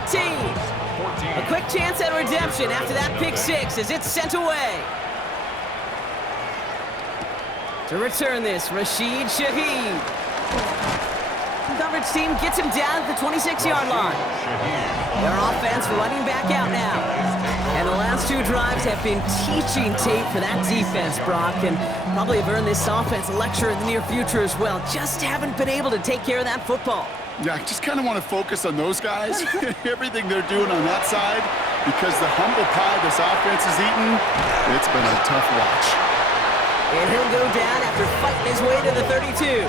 14. A quick chance at redemption after that pick six as it's sent away. To return this, Rashid Shaheed. Coverage team gets him down at the 26-yard line. Their offense running back out now. And the last two drives have been teaching tape for that defense, Brock, and probably have earned this offense a lecture in the near future as well. Just haven't been able to take care of that football. Yeah, I just kind of want to focus on those guys, everything they're doing on that side, because the humble pie this offense is eating, it's been a tough watch. And he'll go down after fighting his way to the 32.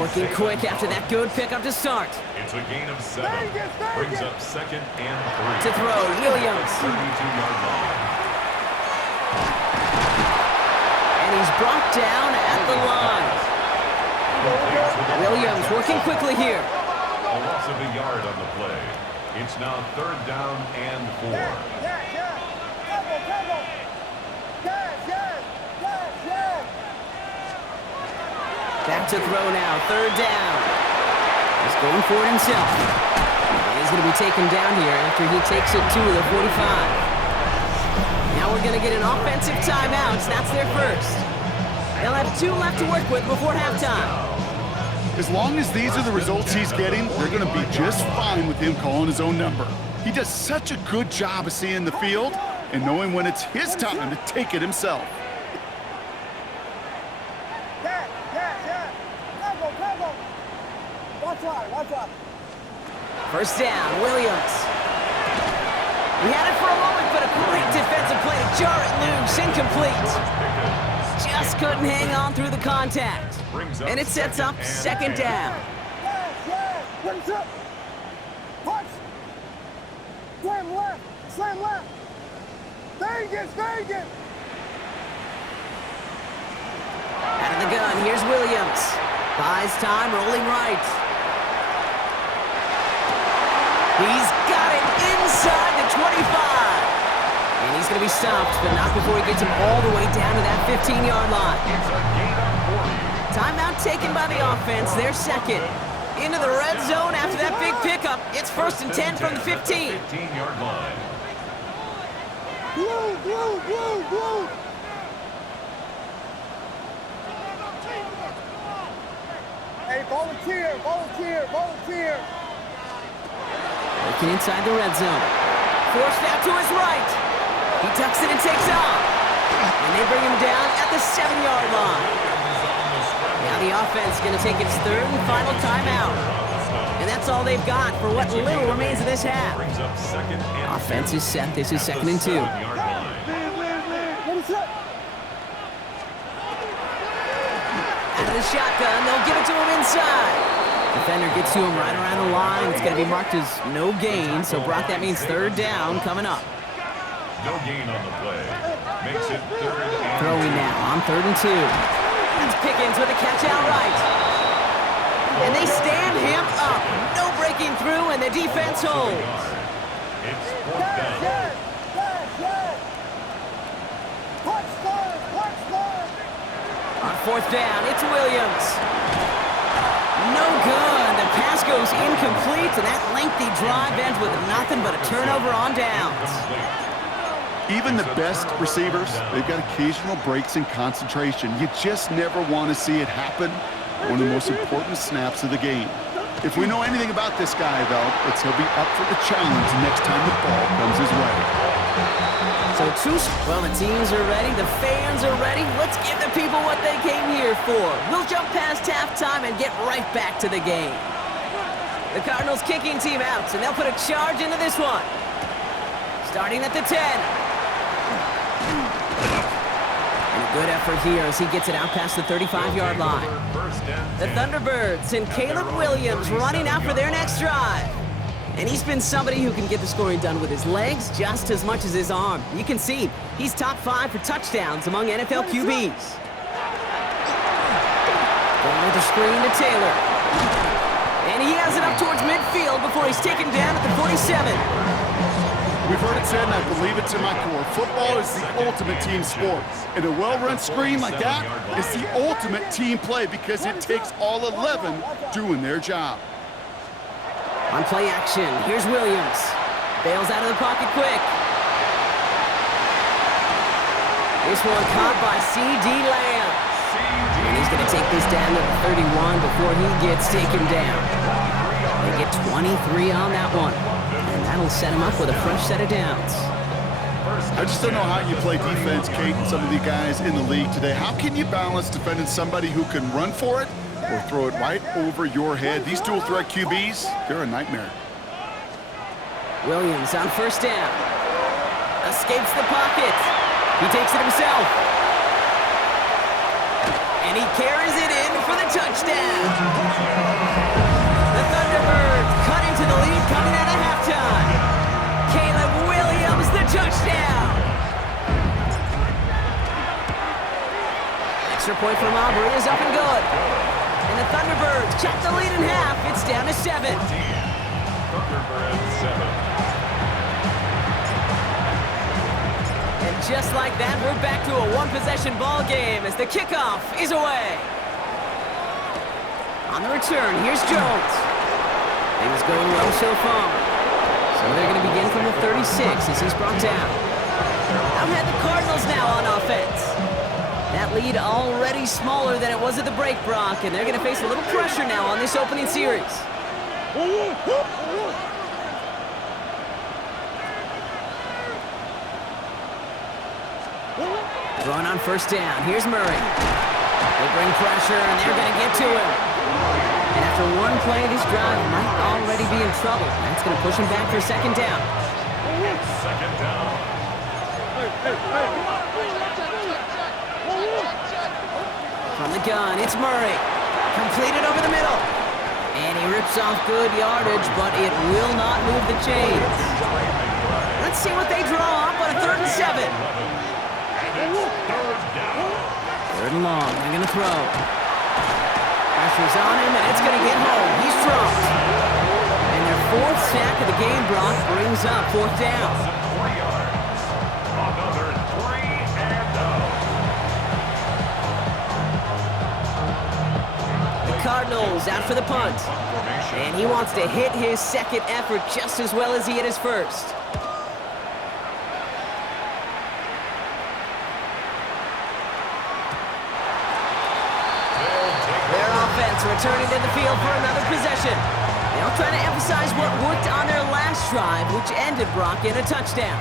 Working quick after that good pickup to start. It's a gain of 7. Brings up 2nd and 3. To throw, Williams. 32-yard line. And he's brought down at the line. Williams working quickly here. A loss of a yard on the play. It's now 3rd down and 4. Back to throw now, 3rd down. He's going for it himself. And he's going to be taken down here after he takes it to the 45. Now we're going to get an offensive timeout. That's their first. They'll have 2 left to work with before halftime. As long as these are the results he's getting, they're going to be just fine with him calling his own number. He does such a good job of seeing the field and knowing when it's his time to take it himself. First down, Williams. He had it for a moment, but a great defensive play to jar it loose, incomplete. Just couldn't hang on through the contact. And it sets up 2nd down. Slam left. Vegas. Out of the gun, here's Williams. Buys time, rolling right. He's got it inside the 25. And he's going to be stopped, but not before he gets him all the way down to that 15-yard line. Timeout taken by the offense, their second. Into the red zone after that big pickup. It's 1st and 10 from the 15. 15-yard line. Blue. Hey, volunteer. Working inside the red zone. Forced out to his right. He tucks it and takes off. And they bring him down at the 7-yard line. Now the offense is going to take its 3rd and final timeout. And that's all they've got for what little remains of this half. Offense is set. This is 2nd and 2. Out of the shotgun, they'll give it to him inside. Defender gets to him right around the line. It's going to be marked as no gain. So, Brock, that means 3rd down coming up. No gain on the play. Makes it 3rd and Throwing now on 3rd and 2. That's Pickens with a catch out right. And they stand him up. No breaking through, and the defense holds. It's 4th down. On 4th down, it's Williams. No good. The pass goes incomplete, and that lengthy drive ends with nothing but a turnover on downs. Even the best receivers, they've got occasional breaks in concentration. You just never want to see it happen. One of the most important snaps of the game. If we know anything about this guy, though, it's he'll be up for the challenge next time the ball comes his way. So well, the teams are ready, the fans are ready. Let's give the people what they came here for. We'll jump past halftime and get right back to the game. The Cardinals kicking team out, and they'll put a charge into this one. Starting at the 10. And a good effort here as he gets it out past the 35-yard line. The Thunderbirds and Caleb Williams running out for their next drive. And he's been somebody who can get the scoring done with his legs just as much as his arm. You can see he's top 5 for touchdowns among NFL QBs. Going with a screen to Taylor. And he has it up towards midfield before he's taken down at the 47. We've heard it said, and I believe it to my core, football is the ultimate team sport. And a well-run screen like that is the ultimate team play because it takes all 11 doing their job. On play action, here's Williams. Bails out of the pocket quick. This one caught by C.D. Lamb. And he's going to take this down to the 31 before he gets taken down. They get 23 on that one. And that'll set him up with a fresh set of downs. I just don't know how you play defense, Kate, and some of the guys in the league today. How can you balance defending somebody who can run for it or throw it right over your head? These dual threat QBs, they're a nightmare. Williams on first down. Escapes the pocket. He takes it himself. And he carries it in for the touchdown. The Thunderbirds cut into the lead coming out of halftime. Caleb Williams, the touchdown. Extra point from Aubrey is up and good. And the Thunderbirds cut the lead in half. It's down to 7. Thunderbirds 7. And just like that, we're back to a one-possession ball game as the kickoff is away. On the return, here's Jones. Things going well so far. So they're going to begin from the 36 as he's brought down. Out ahead the Cardinals now on offense. That lead already smaller than it was at the break, Brock, and they're going to face a little pressure now on this opening series. Throwing on first down. Here's Murray. They bring pressure, and they're going to get to him. And after one play, this drive might already be in trouble. That's going to push him back for second down. Second down. From the gun, it's Murray. Completed over the middle. And he rips off good yardage, but it will not move the chains. Let's see what they draw up on a 3rd and 7. Third and long, they're going to throw. Pressure's on him, and it's going to get home. He's dropped. And their 4th sack of the game, Brock, brings up 4th down. 4 yards. Another 3 and out. The Cardinals out for the punt. And he wants to hit his second effort just as well as he hit his first. Returning to the field for another possession. They'll try to emphasize what worked on their last drive, which ended Brock in a touchdown.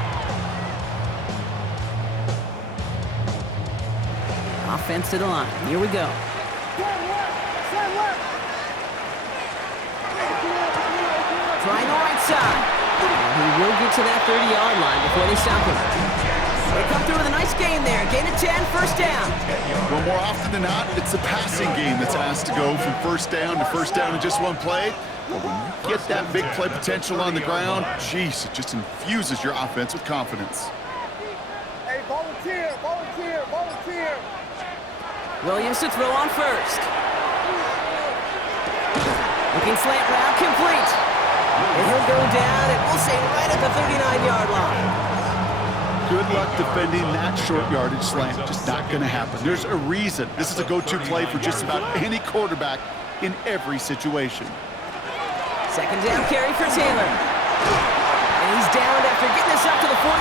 Offense to the line. Here we go. Trying the right side. And he will get to that 30-yard line before they stop him. They come through with a nice gain there. Gain of 10, first down. Well, more often than not, it's the passing game that's asked to go from first down in just one play. But when you get that big play potential on the ground, geez, it just infuses your offense with confidence. Hey, volunteer. Williams to throw on first. Looking slant route, complete. And he'll go down, and we'll say right at the 39-yard line. Good luck defending that short yardage slant. Just not going to happen. There's a reason. This is a go-to play for just about any quarterback in every situation. Second down carry for Taylor. And he's down after getting this up to the 41.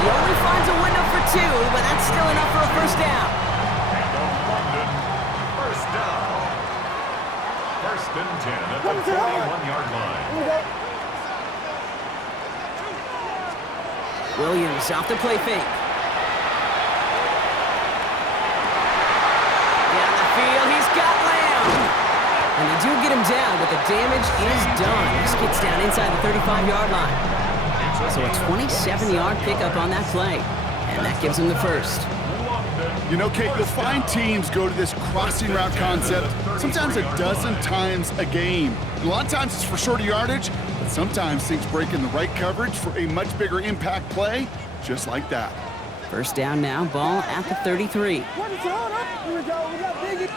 He only finds a window for 2, but that's still enough for a first down. And on London, first down. First and 10 at the 41-yard line. Williams off the play fake. Down the field, he's got Lamb. And they do get him down, but the damage is done. This gets down inside the 35-yard line. So a 27-yard pickup on that play. And that gives him the first. You know, Kate, you'll find teams go to this crossing route concept sometimes a dozen times a game. And a lot of times it's for shorter yardage, but sometimes things break in the right coverage for a much bigger impact play, just like that. First down now, ball at the 33. Here we go. We got Biggie.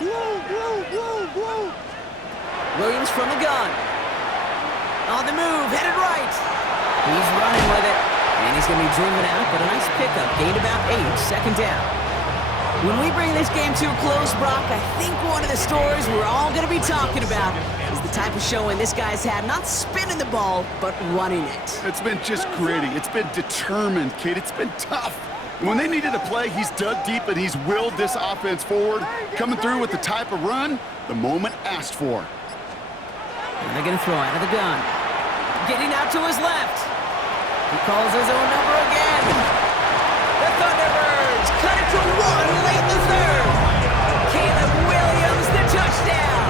Blue. Williams from the gun. On the move, headed right. He's running with it, and he's going to be driven out, but a nice pickup. Gained about 8, second down. When we bring this game to a close, Brock, I think one of the stories we're all going to be talking about is the type of showing this guy's had, not spinning the ball, but running it. It's been just gritty. It's been determined, kid. It's been tough. When they needed a play, he's dug deep and he's willed this offense forward, coming through with the type of run the moment asked for. And they're going to throw out of the gun. Getting out to his left. He calls his own number again. The Thunderbirds cut it to one late in the third. Caleb Williams, the touchdown.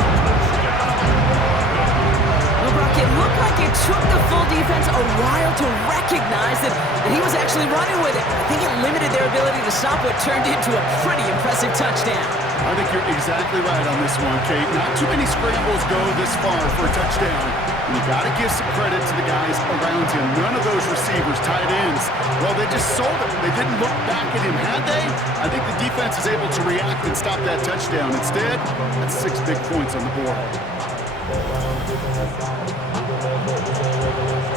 Well, Brock, it looked like it took the full defense a while to recognize that he was actually running with it. I think it limited their ability to stop what turned into a pretty impressive touchdown. I think you're exactly right on this one, Kate. Not too many scrambles go this far for a touchdown. And you got to give some credit to the guys around him. None of those receivers, tight ends, well, they just sold it. They didn't look back at him, had they? I think the defense is able to react and stop that touchdown. Instead, that's 6 big points on the board.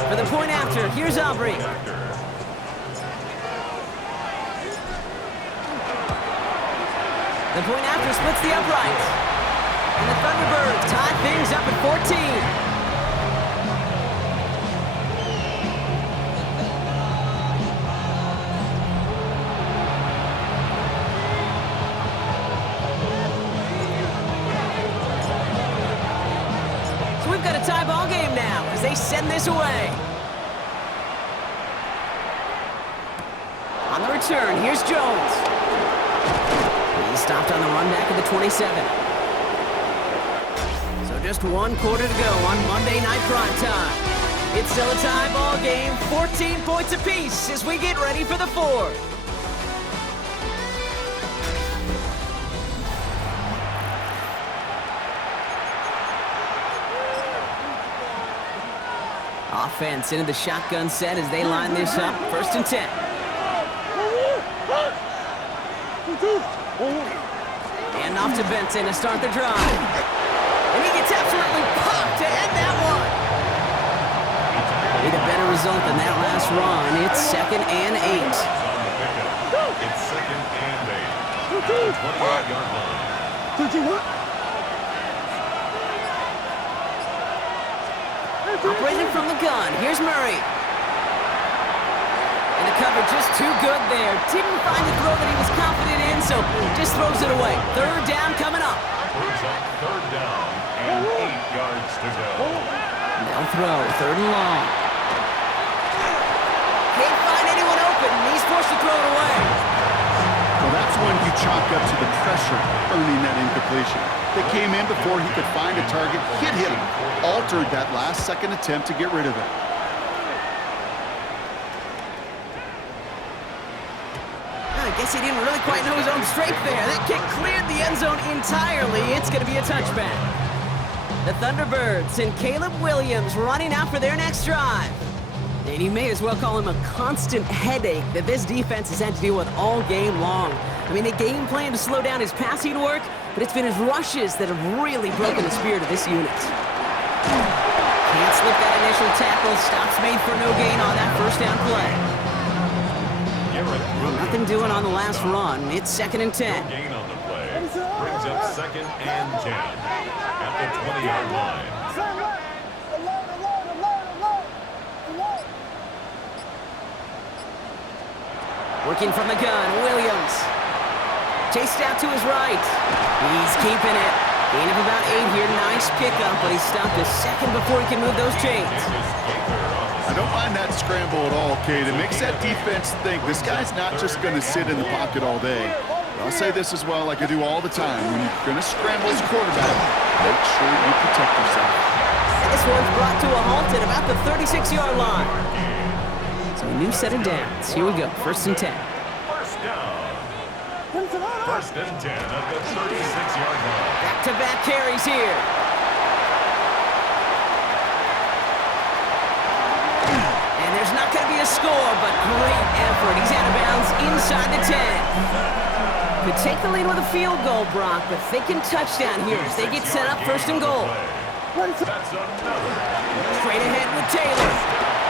For the point after, here's Aubrey. The point after splits the uprights. And the Thunderbirds tie things up at 14. So we've got a tie ball game now as they send this away. On the return, here's Jones. He's stopped on the run back at the 27. So just 1 quarter to go on Monday Night Prime Time. It's still a tie ball game, 14 points apiece as we get ready for the fourth. Offense into the shotgun set as they line this up. 1st and 10. And off to Benson to start the drive. And he gets absolutely popped to end that one. Need a better result than that last run. It's 2nd and 8. It's 2nd and 8. 28-yard line. Operating from the gun. Here's Murray. And the cover just too good there. Didn't find the throw that he was confident in, so just throws it away. 3rd down coming up. Brings up 3rd down and 8 yards to go. They'll throw. 3rd and long. Can't find anyone open. He's forced to throw it away. Well, that's when you chalk up to the pressure earning that incompletion. They came in before he could find a target, hit him, altered that last-second attempt to get rid of it. I guess he didn't really quite know his own strength there. That kick cleared the end zone entirely. It's going to be a touchback. The Thunderbirds and Caleb Williams running out for their next drive. And you may as well call him a constant headache that this defense has had to deal with all game long. I mean, they game plan to slow down his passing work, but it's been his rushes that have really broken the spirit of this unit. Can't slip that initial tackle. Stops made for no gain on that 1st down play. Well, nothing doing on the last run. It's 2nd and 10. No gain on the play. Brings up 2nd and 10 at the 20-yard line. Working from the gun, Williams. Chased out to his right. He's keeping it. Gain of about 8 here. Nice pickup, but he stopped a second before he can move those chains. I don't mind that scramble at all, Kate. It makes that defense think this guy's not just going to sit in the pocket all day. I'll say this as well, like I do all the time. When you're going to scramble as quarterback, make sure you protect yourself. This one's brought to a halt at about the 36-yard line. So a new set of downs. Here we go. 1st and 10. 1st down. 1st and 10 at the 36-yard line. Back-to-back carries here. And there's not going to be a score, but great effort. He's out of bounds inside the 10. Could take the lead with a field goal, Brock, but thinking touchdown here as they get set up 1st and goal. That's another. Straight ahead with Taylor.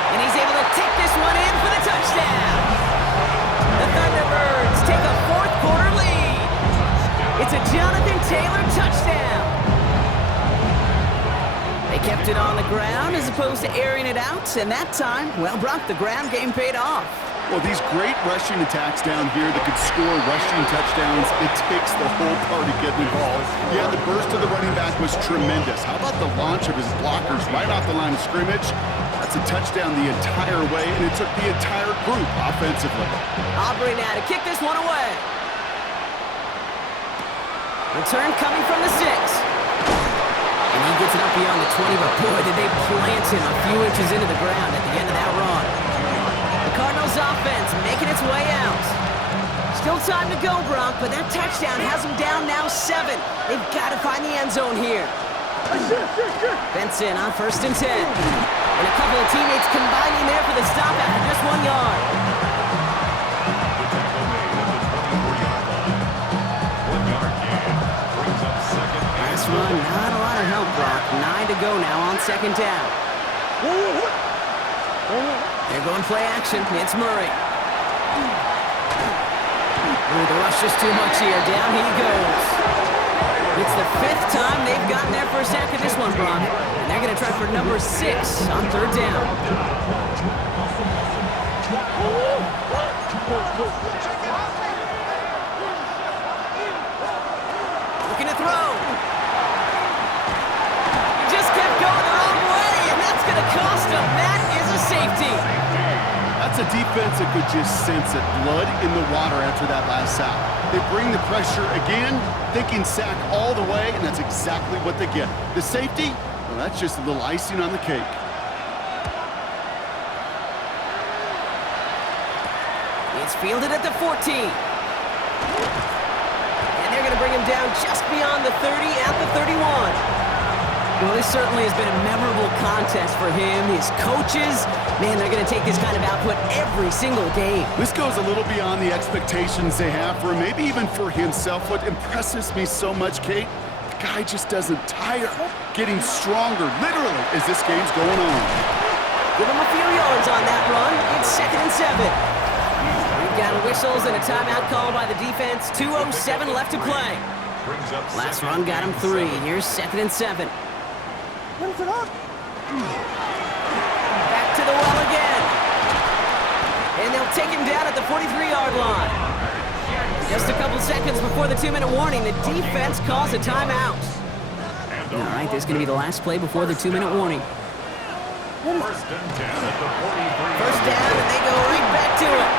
And he's able to take this one in for the touchdown. The Thunderbirds take a 4th quarter lead. It's a Jonathan Taylor touchdown. They kept it on the ground as opposed to airing it out, and that time, well, Brock, the ground game paid off. Well, these great rushing attacks down here that could score rushing touchdowns, it takes the whole party getting involved. Yeah, the burst of the running back was tremendous. How about the launch of his blockers right off the line of scrimmage? That's a touchdown the entire way, and it took the entire group offensively. Aubrey now to kick this one away. Return coming from the 6. And he gets it up beyond the 20, but boy, did they plant him a few inches into the ground at the end of that run. The Cardinals offense making its way out. Still time to go, Brock, but that touchdown has them down now 7. They've got to find the end zone here. Benson on 1st and 10. And a couple of teammates combining there for the stop after just 1 yard. Last run, not a lot of help, Brock. 9 to go now on 2nd down. They're going play action. It's Murray. Ooh, the rush is too much here. Down he goes. It's the 5th time they've gotten their first sack of this one, Brock. And they're going to try for number 6 on 3rd down. Looking to throw. He just kept going the wrong way, and that's going to cost him. That is a safety. That's a defense that could just sense it. Blood in the water after that last sack. They bring the pressure again, thinking sack all the way, and that's exactly what they get. The safety, well, that's just a little icing on the cake. It's fielded at the 14. And they're going to bring him down just beyond the 30 at the 31. Well, this certainly has been a memorable contest for him. His coaches, man, they're going to take this kind of output every single game. This goes a little beyond the expectations they have for him, maybe even for himself. What impresses me so much, Kate, the guy just doesn't tire. Getting stronger, literally, as this game's going on. Give him a few yards on that run. It's 2nd and 7. We've got whistles and a timeout call by the defense. 2:07 left to play. Last run got him 3. Here's 2nd and 7. Back to the well again. And they'll take him down at the 43-yard line. Just a couple seconds before the 2-minute warning, the defense calls a timeout. All right, this is going to be the last play before the 2-minute warning. First down, and they go right back to it.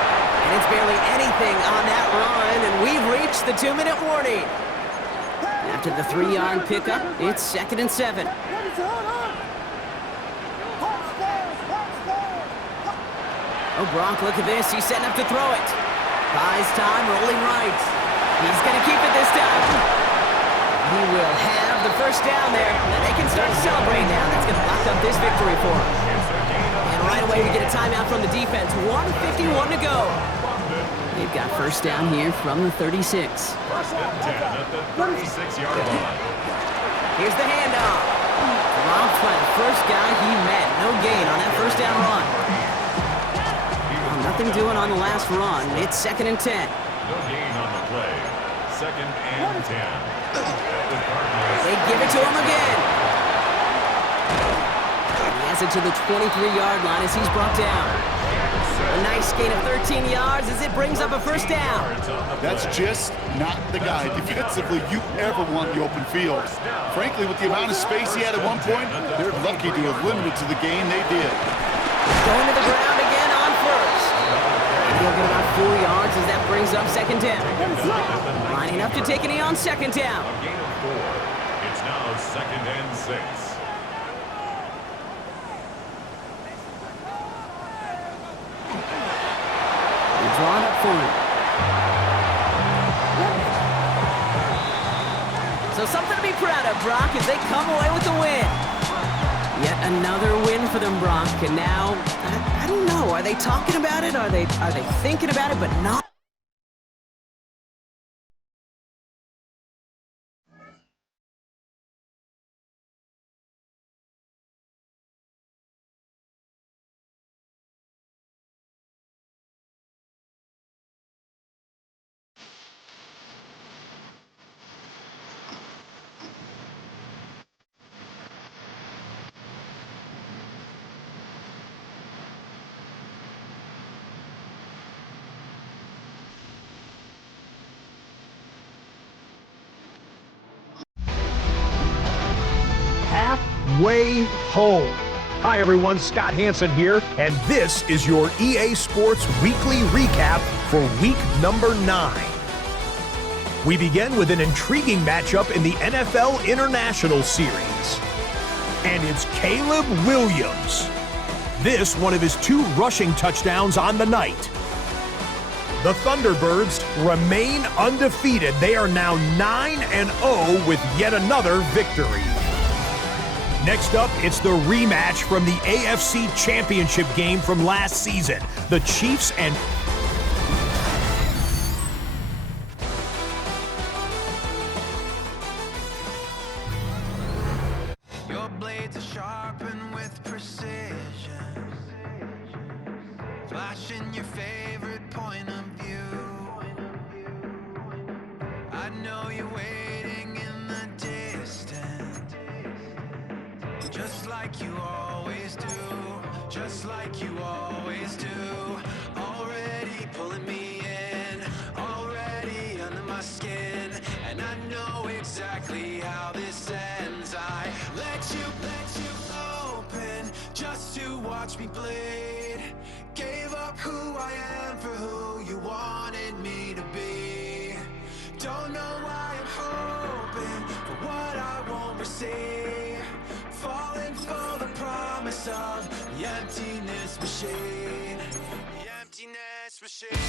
And it's barely anything on that run, and we've reached the 2-minute warning. After the 3-yard pickup, it's 2nd and 7. Oh, Brock, look at this. He's setting up to throw it. Buys time, rolling right. He's going to keep it this time. He will have the first down there, and they can start to celebrate now. That's going to lock up this victory for him. And right away, we get a timeout from the defense. 1:51 to go. They've got first down here from the 36. First and 10 at the 36-yard line. Here's the handoff. Dropped by the first guy he met. No gain on that first down run. Well, nothing doing on the last run. It's 2nd and 10. No gain on the play. 2nd and 10. They give it to him again. He has it to the 23-yard line as he's brought down. A nice gain of 13 yards as it brings up a first down. That's just not the guy defensively you ever want in the open field. Frankly, with the amount of space he had at one point, they're lucky to have limited to the game they did. Going to the ground again on first. And he'll get about 4 yards as that brings up 2nd down. Lining up to take a knee on 2nd down. A gain of 4. It's now 2nd and 6. Drawn up for him. So something to be proud of, Brock, as they come away with the win. Yet another win for them, Brock. And now, I don't know. Are they talking about it? Are they thinking about it, but not? way home. Hi everyone, Scott Hansen here, and this is your EA Sports Weekly Recap for week number 9. We begin with an intriguing matchup in the NFL International Series. And it's Caleb Williams. This one of his 2 rushing touchdowns on the night. The Thunderbirds remain undefeated. They are now 9-0 with yet another victory. Next up, it's the rematch from the AFC Championship game from last season. The Chiefs and Your blades are sharpened with precision, flashing your favorite point of view. I know you're waiting in the distance, just like you always do, just like you always do. Already pulling me in, already under my skin, and I know exactly how this ends. I let you open just to watch me bleed. Gave up who I am for who you wanted me to be. Don't know why I'm hoping for what I won't receive. Falling for the promise of the emptiness machine. The emptiness machine.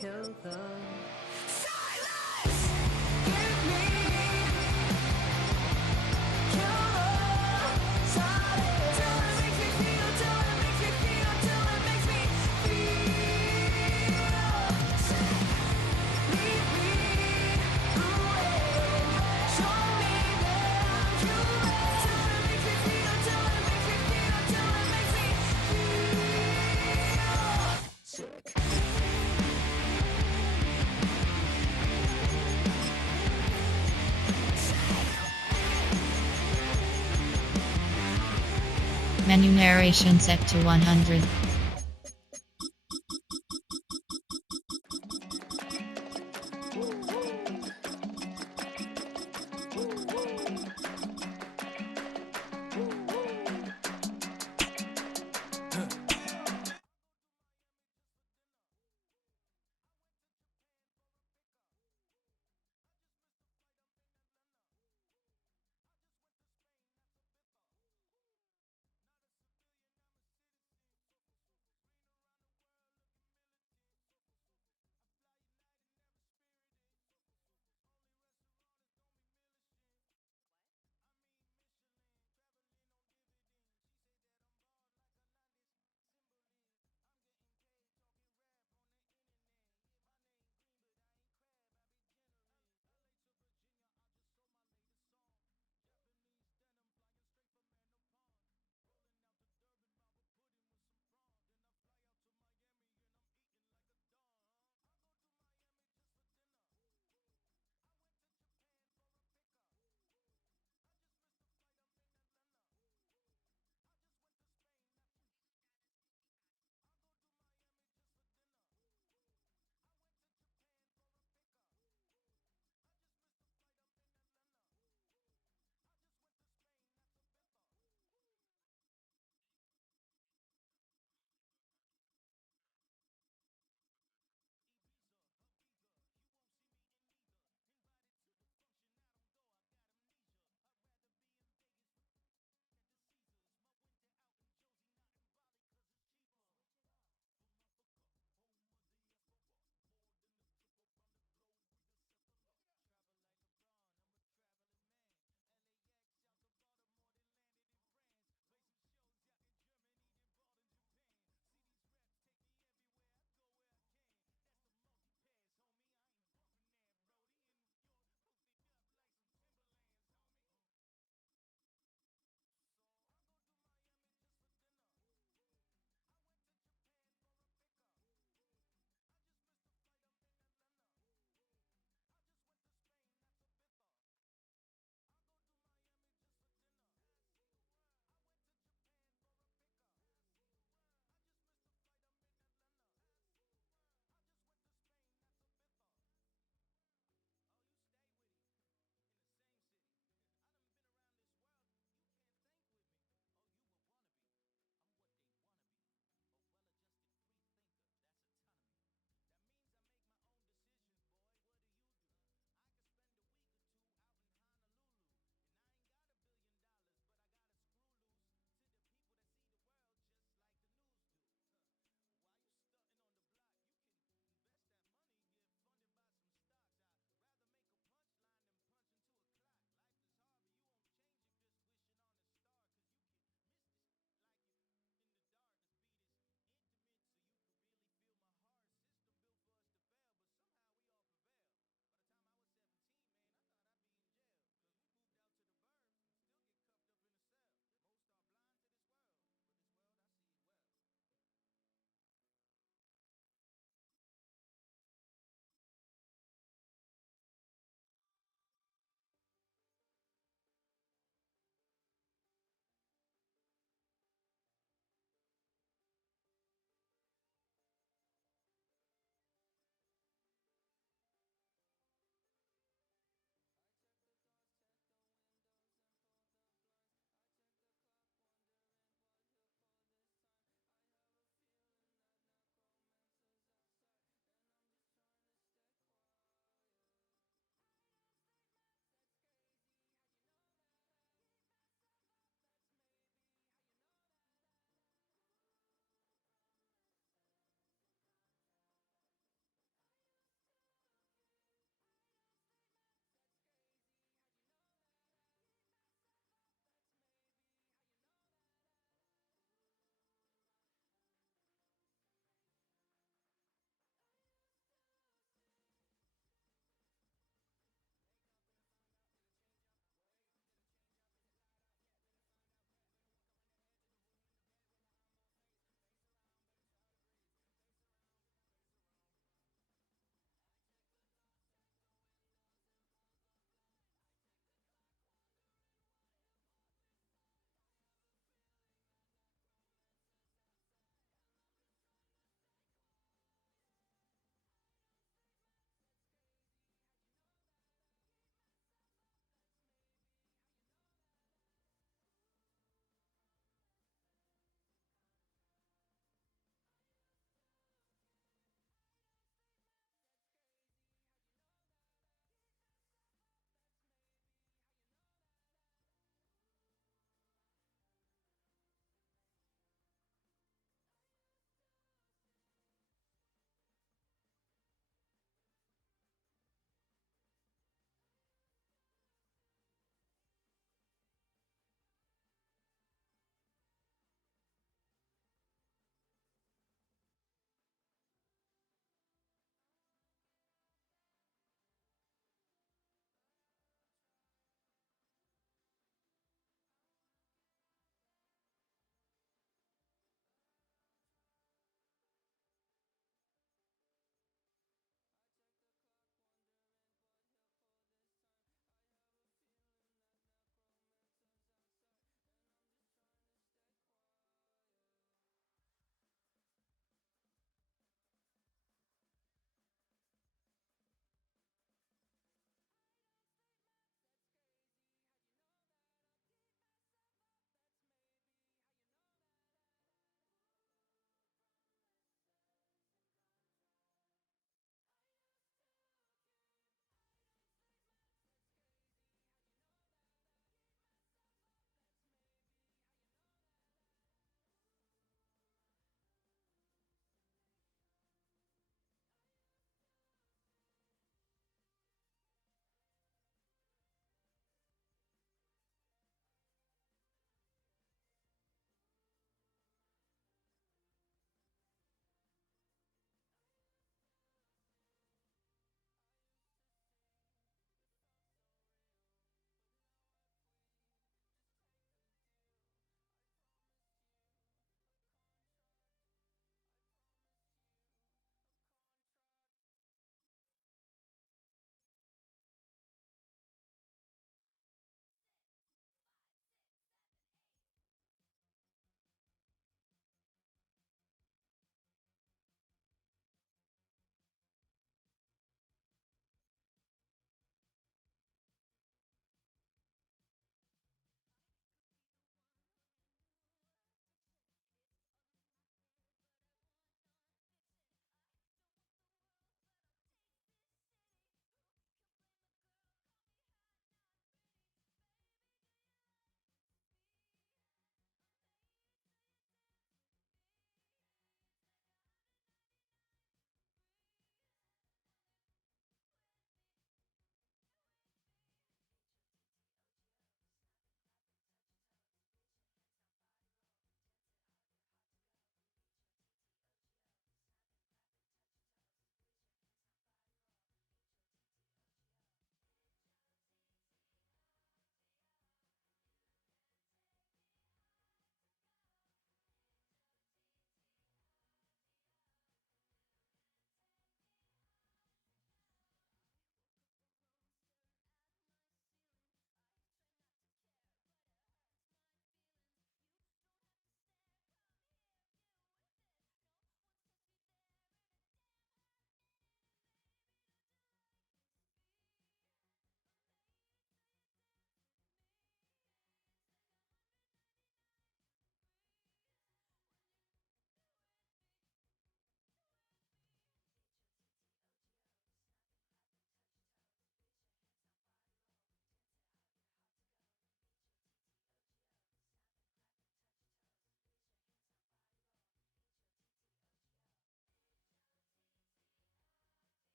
kill them. Silence! Give me your silence. Till it makes me feel, till it makes me feel, till it makes me feel sick. Lead me away. Show me that I'm curious. Till it makes me feel, till it makes me feel, till it makes me feel sick. Menu narration set to 100.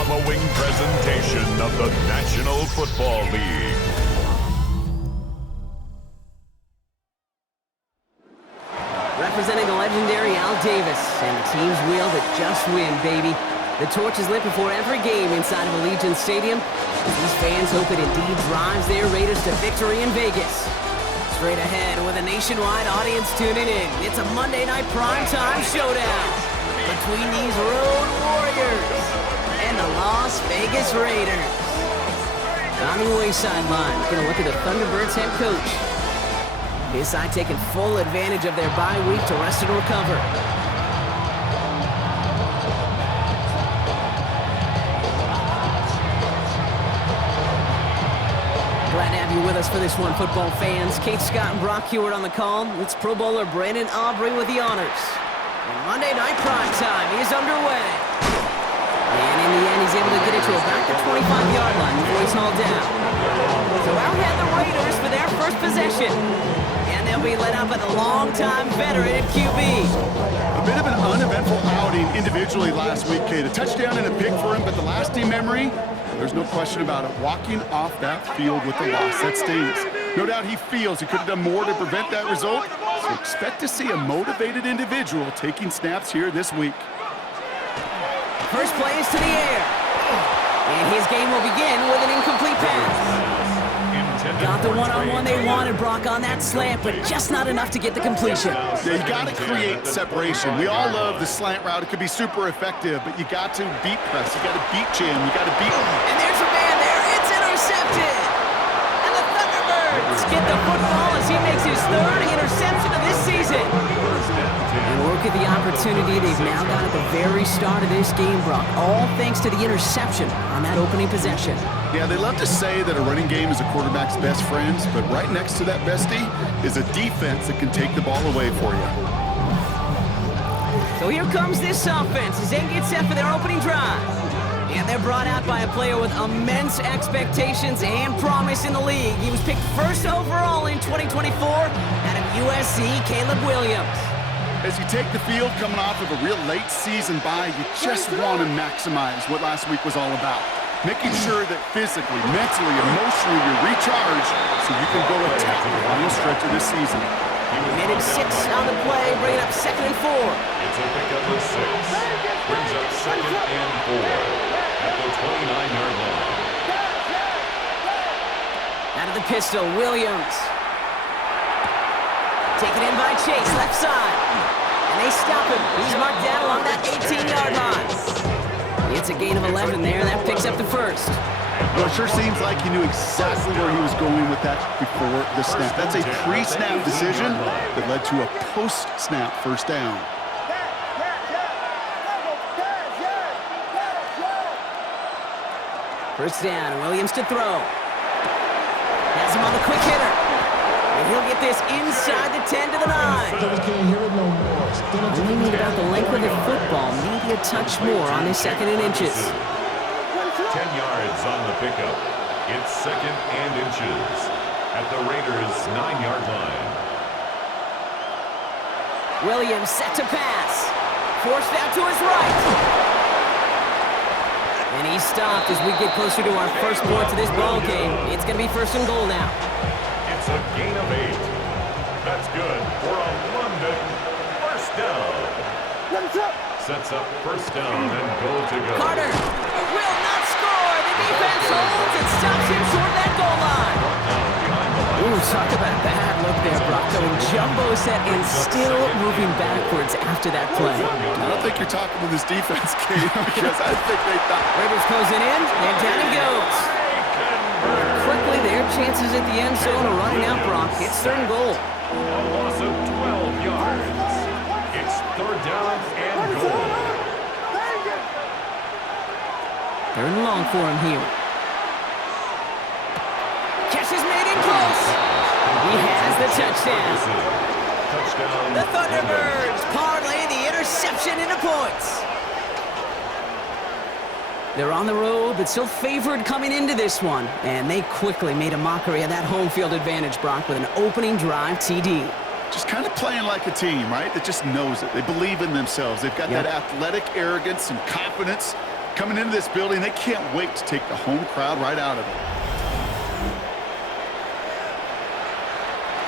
following presentation of the National Football League. Representing the legendary Al Davis and the team's will to just win, baby. The torch is lit before every game inside of Allegiant Stadium. These fans hope it indeed drives their Raiders to victory in Vegas. Straight ahead with a nationwide audience tuning in, it's a Monday night primetime showdown between these road warriors and the Las Vegas Raiders. On the away sideline, going to look at the Thunderbirds head coach. His side taking full advantage of their bye week to rest and recover. Glad to have you with us for this one, football fans. Kate Scott and Brock Hewitt on the call. It's Pro Bowler Brandon Aubrey with the honors. And Monday Night Primetime is underway. And in the end, he's able to get it to about the 25-yard line before he's hauled down. So out head the Raiders for their first possession. And they'll be led up by the longtime veteran at QB. A bit of an uneventful outing individually last week, Kate. A touchdown and a pick for him, but the lasting memory, there's no question about it. Walking off that field with the loss, that stings. No doubt he feels he could have done more to prevent that result. So expect to see a motivated individual taking snaps here this week. First play is to the air. And his game will begin with an incomplete pass. Got the one-on-one they wanted, Brock, on that slant, but just not enough to get the completion. Yeah, you got to create separation. We all love the slant route. It could be super effective, but you got to beat press. You got to beat jam. You got to beat... And there's a man there. It's intercepted. And the Thunderbirds get the football as he makes his third interception of this season. And look at the opportunity they've now got at the very start of this game, Brock. All thanks to the interception on that opening possession. Yeah, they love to say that a running game is a quarterback's best friends, but right next to that bestie is a defense that can take the ball away for you. So here comes this offense as they get set for their opening drive. And they're brought out by a player with immense expectations and promise in the league. He was picked first overall in 2024 out of USC, Caleb Williams. As you take the field coming off of a real late season bye, you just want to maximize what last week was all about. Making sure that physically, mentally, emotionally, you're recharged so you can go attack the final stretch of this season. Minute 6 on the play, bringing up 2nd and 4. It's a pickup of 6. Brings up 2nd and 4 at the 29-yard line. Out of the pistol, Williams. Taken in by Chase, left side. And they stop him. He's marked down along that 18-yard line. It's a gain of 11 there. That picks up the first. Well, it sure seems like he knew exactly where he was going with that before the snap. That's a pre-snap decision that led to a post-snap first down. First down, Williams to throw. Has him on the quick hitter. And he'll get this inside the 10 to the 9. Only need about the length of the football, maybe a touch more on his 2nd and inches. 10 yards on the pickup. It's 2nd and inches at the Raiders' 9-yard line. Williams set to pass. Forced out to his right. And he's stopped as we get closer to our first points of this ball game. It's going to be 1st and goal now. It's a gain of 8. That's good for a London first down. Sets up 1st down and goal to go. Carter will not score. The defense holds and stops him short of that goal line. Ooh, talk about a bad look there, Brock. Going jumbo set and still moving backwards after that play. I don't think you're talking with this defense, Kate, because I think they thought... Raiders closing in, and down he goes. Quickly, their chances at the end zone are running out, Brock. It's 3rd and goal. A loss of 12 yards. It's 3rd down and goal. 3rd and long for him here. Catch is made in close. He has the touchdown. The Thunderbirds parlay the interception into points. They're on the road, but still favored coming into this one. And they quickly made a mockery of that home field advantage, Brock, with an opening drive TD. Just kind of playing like a team, right? That just knows it. They believe in themselves. They've got that athletic arrogance and confidence. Coming into this building, they can't wait to take the home crowd right out of it.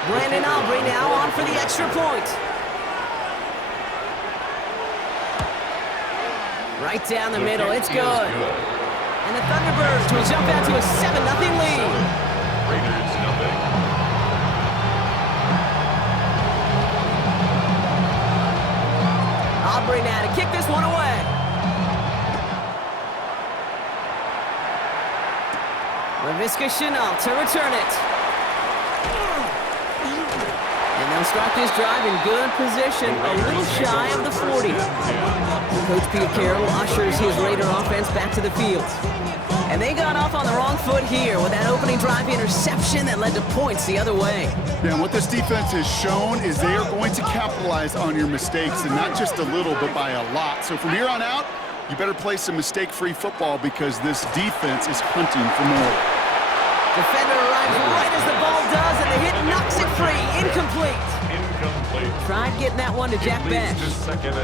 Brandon Aubrey now on for the extra point. Right down the middle, it's good. And the Thunderbirds will jump out to a 7-0 lead. Raiders nothing. Aubrey now to kick this one away. LaVisca Chenault to return it. And they'll start this drive in good position, a little shy of the 40. Coach Pete Carroll ushers his Raider offense back to the field. And they got off on the wrong foot here with that opening drive interception that led to points the other way. Yeah, and what this defense has shown is they are going to capitalize on your mistakes, and not just a little, but by a lot. So from here on out, you better play some mistake-free football because this defense is hunting for more. Defender arrives right as the ball does, and the hit knocks it free. Incomplete. Incomplete. Tried getting that one to Jack Bench.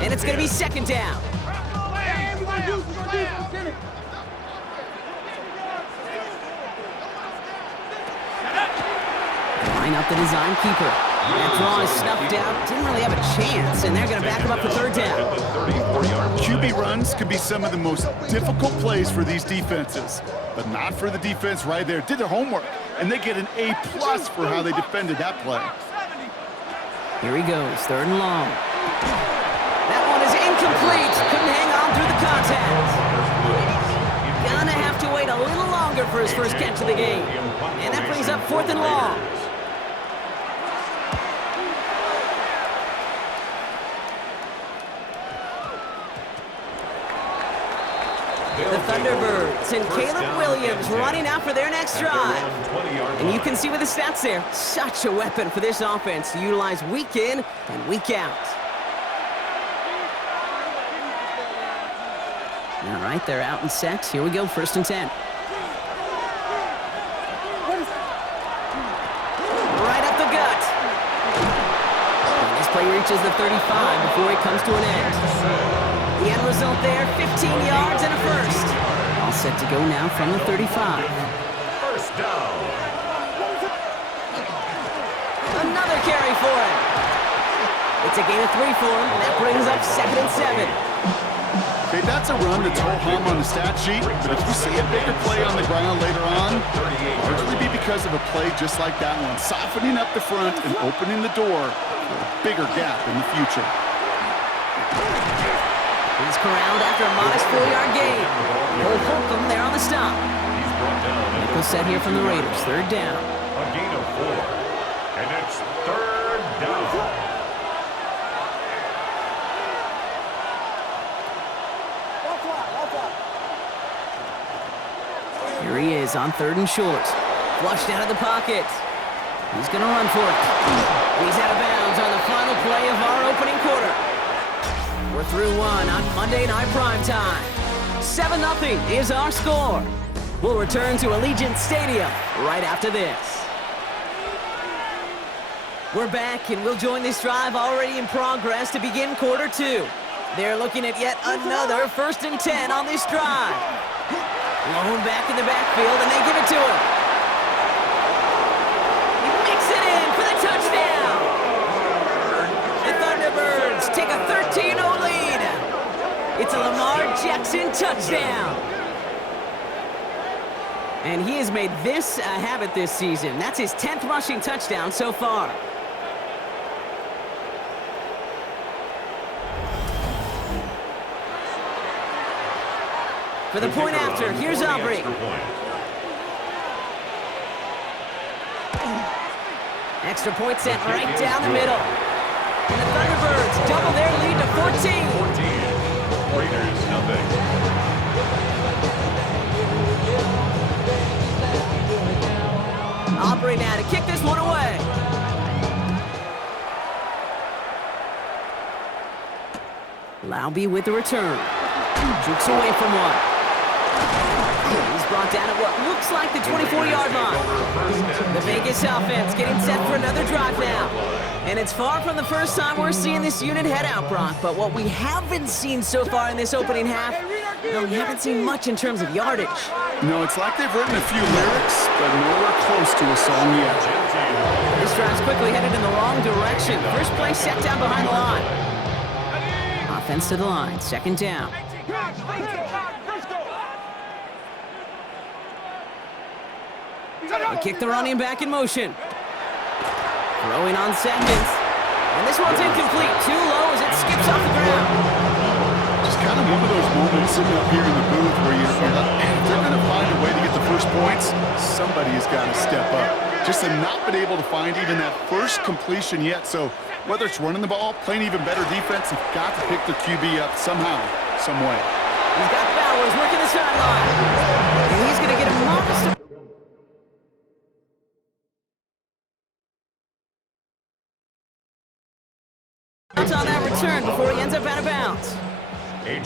And it's going to be second down. Line up the design keeper. That draw is snuffed out. Didn't really have a chance, and they're going to back him up for third down. QB runs could be some of the most difficult plays for these defenses, but not for the defense right there. Did their homework, and they get an A+ for how they defended that play. Here he goes, third and long. That one is incomplete. Couldn't hang on through the contact. Gonna have to wait a little longer for his first catch of the game. And that brings up fourth and long. The Thunderbirds and Caleb Williams running out for their next drive. And you can see with the stats there, such a weapon for this offense to utilize week in and week out. All right, they're out in sets. Here we go, 1st and 10. Right up the gut. And this play reaches the 35 before it comes to an end. The end result there, 15 yards and a first. All set to go now from the 35. First down. Another carry for him. It's a gain of 3 for him, and that brings up 2nd and 7. Okay, that's a run that's ho-hum on the stat sheet, but if you see a bigger play on the ground later on, largely be because of a play just like that one, softening up the front and opening the door for a bigger gap in the future. He's corralled after a modest 4-yard gain. Cole Holcomb there on the stop. He's brought down. Nickel set here from the Raiders, third down. A gain of 4. And it's third down. Here he is on 3rd and short. Flushed out of the pocket. He's going to run for it. He's out of bounds on the final play of our opening quarter. We're through one on Monday Night Primetime. 7-0 is our score. We'll return to Allegiant Stadium right after this. We're back, and we'll join this drive already in progress to begin quarter 2. They're looking at yet another 1st and 10 on this drive. Lone back in the backfield, and they give it to him. He makes it in for the touchdown. The Thunderbirds take a 13-0 lead. It's a Lamar Jackson touchdown. And he has made this a habit this season. That's his 10th rushing touchdown so far. For the point after, here's Aubrey. Extra point sent right down the middle. And the Thunderbirds double their lead to 14. 14. Raiders nothing. Aubrey now to kick this one away. Laube with the return. Jukes away from one. He's brought down at what looks like the 24-yard line. The Vegas offense getting set for another drive now. And it's far from the first time we're seeing this unit head out, Brock. But what we haven't seen so far in this opening half No, we haven't seen much in terms of yardage. No, it's like they've written a few lyrics, but nowhere close to a song yet. This drive's quickly headed in the wrong direction. First play set down behind the line. Offense to the line, second down. They kick the running back in motion. Throwing on seconds. And this one's incomplete. Too low as it skips off the ground. Just kind of one of those moments sitting up here in the booth where you're like, hey, if they're going to find a way to get the first points, somebody has got to step up. Just have not been able to find even that first completion yet. So whether it's running the ball, playing even better defense, you've got to pick the QB up somehow, some way. He's got Bowers working the sideline. And he's going to get a modest... on that return before he ends up out of bounds.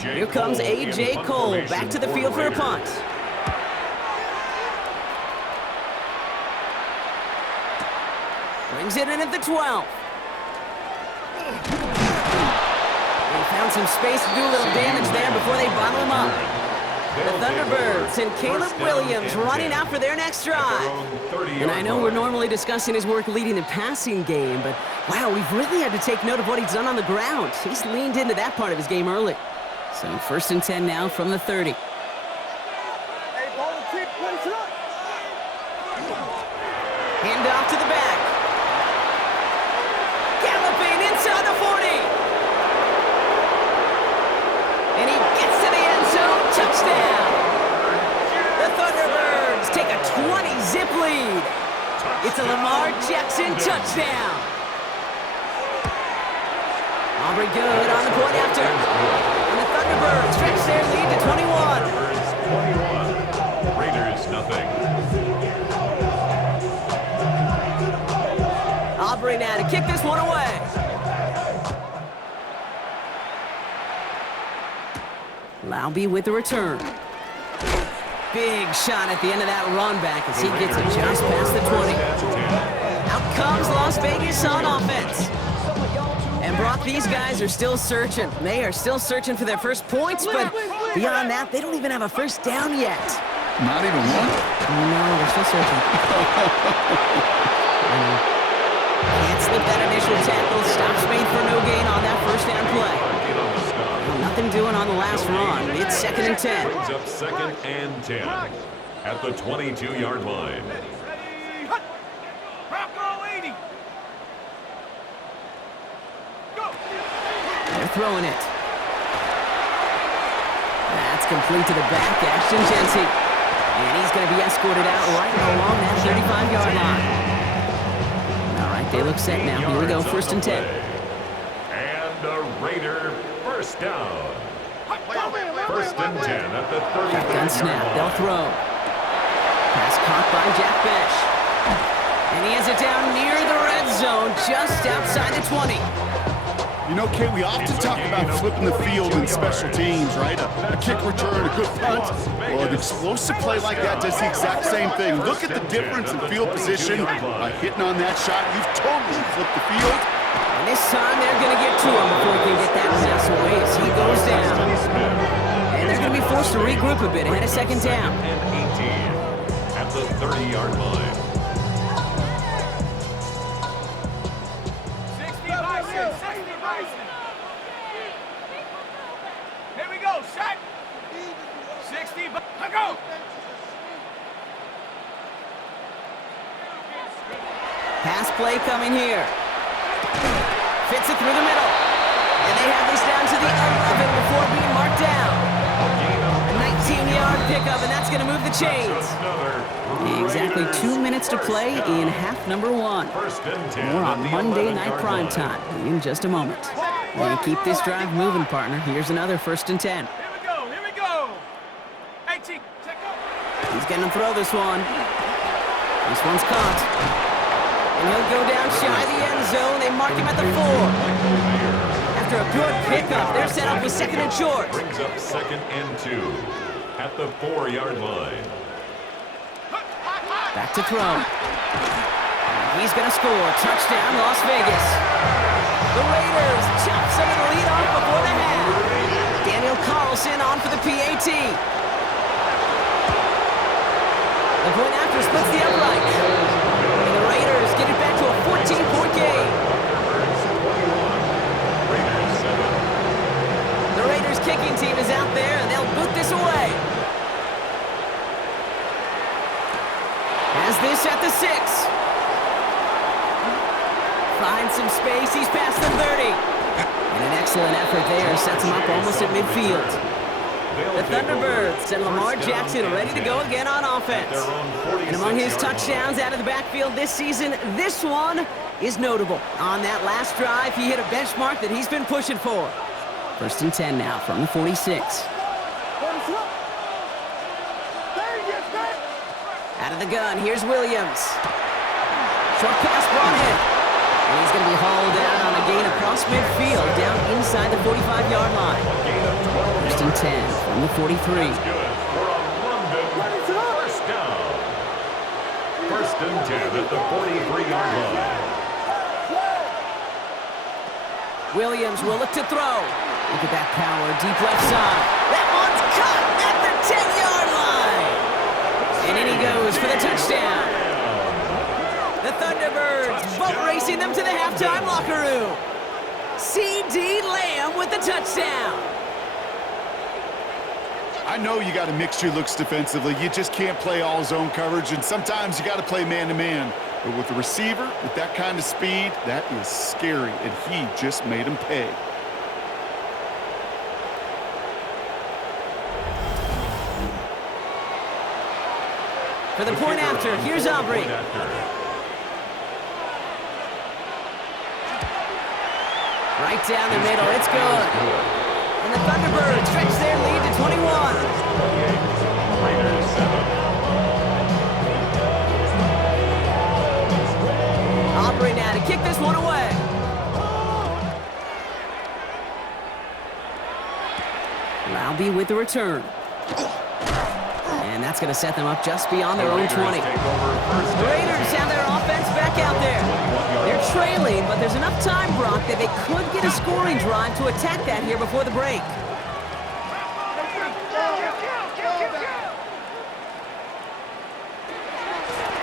Here comes A.J. Cole back to the field for a punt. Brings it in at the 12. They found some space to do a little damage there before they bottle him up. The Thunderbirds and Caleb Williams running out for their next drive. And I know we're normally discussing his work leading the passing game, but wow, we've really had to take note of what he's done on the ground. He's leaned into that part of his game early. So first and 10 now from the 30. Hey, volunteer, place it up. Hand off to the back. Galloping inside the 40. And he gets to the end zone. Touchdown. The Thunderbirds take a 20-zip lead. It's a Lamar Jackson touchdown. Aubrey good on the point after. And the Thunderbirds stretch their lead to 21. Raiders nothing. Aubrey now to kick this one away. Laube with the return. Big shot at the end of that run back as he gets it just past the 20. Out comes Las Vegas on offense. And Brock, these guys are still searching. They are still searching for their first points, but beyond that, they don't even have a first down yet. Not even one? No, they're still searching. Can't slip that initial tackle. Stops made for no gain on that first down play. Nothing doing on the last run. It's second and 10. Brings up second and 10 at the 22-yard line. They're throwing it. That's complete to the back, Ashton Jency. And he's going to be escorted out right along that 35-yard line. All right, they look set now. Here we go, first and 10. And a Raider first down. First and 10 at the 30. Shotgun snap, they'll throw. Pass caught by Jack Besh. And he has it down near the red zone, just outside the 20. You know, Kay, we often talk about flipping the field in special teams, right? A kick return, a good punt. Well, an explosive play like that does the exact same thing. Look at the difference in field position. By hitting on that shot, you've totally flipped the field. And this time they're going to get to him before he can get that pass away as he goes down. And they're going to be forced to regroup a bit ahead of second down. And 18 at the 30-yard line. 60 Bison. Here we go, shot. 60 Bison. Go. Pass play coming here. Fits it through the middle. And they have this down to the 11 before being marked down. A 19-yard pickup, and that's going to move the chains. Exactly 2 minutes to play in half number 1. More on Monday Night Primetime in just a moment. And keep this drive moving, partner. Here's another first and 10. Here we go. Hey, Chief, check up. He's going to throw this one. This one's caught. And he'll go down shy the end zone. They mark him at the 4. After a good pickup, they're set up with second and short. Brings up second and 2 at the 4-yard line. Back to throw. He's going to score. Touchdown, Las Vegas. The Raiders chop some of the lead off before the half. Daniel Carlson Anderson on for the PAT. The point after splits the upright. And the Raiders get it back to a 14-point game. The Raiders kicking team is out there, and they'll boot this away. Has this at the 6. Finds some space. He's past the 30. And an excellent effort there. Sets him up almost at midfield. The Thunderbirds send Lamar Jackson ready to go again on offense. And among his touchdowns out of the backfield this season, this one is notable. On that last drive, he hit a benchmark that he's been pushing for. 1st and 10 now from the 46. Out of the gun, here's Williams. Short pass brought in. And he's going to be hauled down on a gain across midfield, down inside the 45-yard line. 1st and 10 from the 43. Good for a London first down. 1st and 10 at the 43-yard line. Williams will look to throw. Look at that power, deep left side. That one's cut at the 10-yard line. And in he goes for the touchdown. The Thunderbirds boat racing them to the halftime locker room. C.D. Lamb with the touchdown. I know you got to mix your looks defensively. You just can't play all zone coverage, and sometimes you got to play man-to-man. But with the receiver, with that kind of speed, that is scary, and he just made him pay. For the point after, here's Aubrey. Right down the middle, it's good. And the Thunderbirds stretch their lead to 21. Raiders 7. Aubrey now to kick this one away. Laube with the return. And that's going to set them up just beyond their own 20. The Raiders have their offense back out there. They're trailing, but there's enough time, Brock, that they could get a scoring drive to attack that here before the break.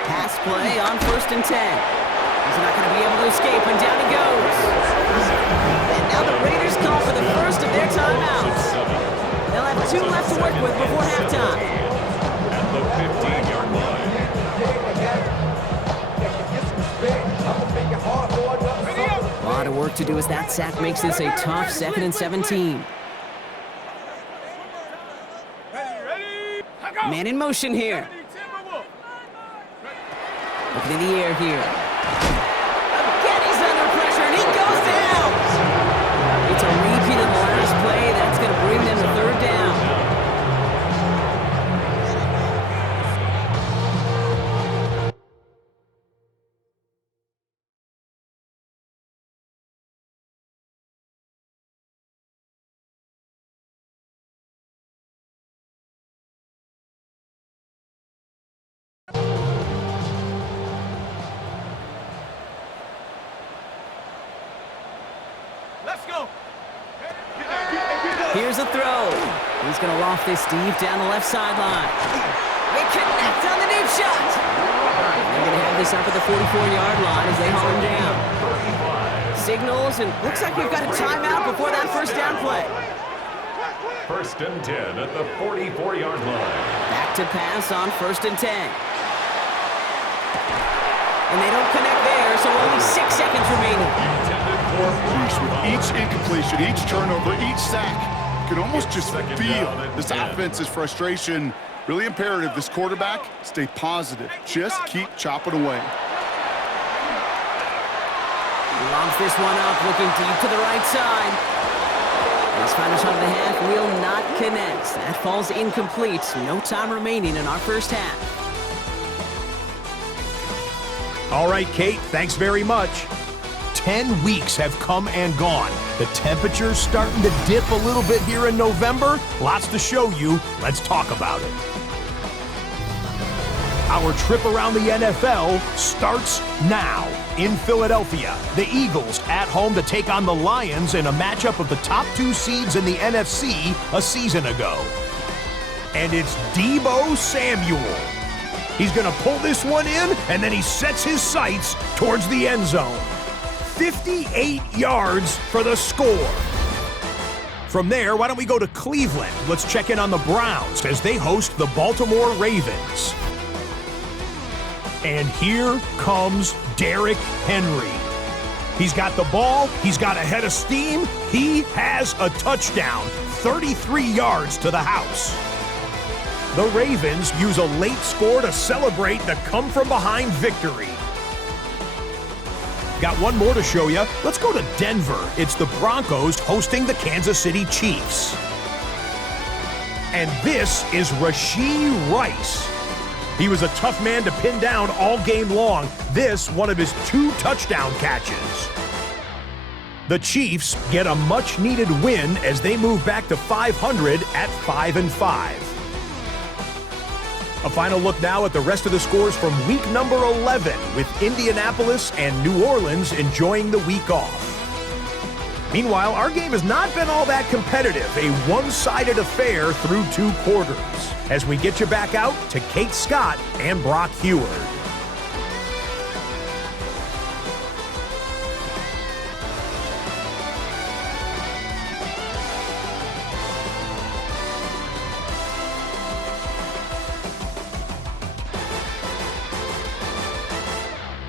Pass play on 1st and 10. He's not going to be able to escape, and down he goes. And now the Raiders call for the first of their timeouts. They'll have 2 left to work with before halftime. At the 15-yard line. A lot of work to do as that sack makes this a tough 2nd and 17. Man in motion here. Looking in the air here. Again, he's under pressure, and he goes down. It's a repeat of the last play. That's going to bring them to 3rd down. Let's go. Here's a throw. He's going to loft this deep down the left sideline. They connect on the deep shot. They're going to have this up at the 44-yard line as they haul him down. Signals, and looks like we've got a timeout before that first down play. 1st and 10 at the 44-yard line. Back to pass on 1st and 10. And they don't connect there, so only 6 seconds remaining. With each incompletion, each turnover, each sack, you can almost just feel this offense's frustration. Really imperative, this quarterback, stay positive. Just keep chopping away. He lobs this one up, looking deep to the right side. And his final shot of the half will not connect. That falls incomplete. No time remaining in our first half. All right, Kate, thanks very much. 10 weeks have come and gone. The temperature's starting to dip a little bit here in November. Lots to show you. Let's talk about it. Our trip around the NFL starts now. In Philadelphia, the Eagles at home to take on the Lions in a matchup of the top 2 seeds in the NFC a season ago. And it's Deebo Samuel. He's going to pull this one in, and then he sets his sights towards the end zone. 58 yards for the score. From there, why don't we go to Cleveland? Let's check in on the Browns as they host the Baltimore Ravens. And here comes Derrick Henry. He's got the ball, he's got a head of steam, he has a touchdown, 33 yards to the house. The Ravens use a late score to celebrate the come-from-behind victory. Got one more to show you. Let's go to Denver. It's the Broncos hosting the Kansas City Chiefs. And this is Rashee Rice. He was a tough man to pin down all game long. This, one of his 2 touchdown catches. The Chiefs get a much-needed win as they move back to 500 at 5-5. A final look now at the rest of the scores from week number 11, with Indianapolis and New Orleans enjoying the week off. Meanwhile, our game has not been all that competitive, a one-sided affair through 2 quarters. As we get you back out to Kate Scott and Brock Heward.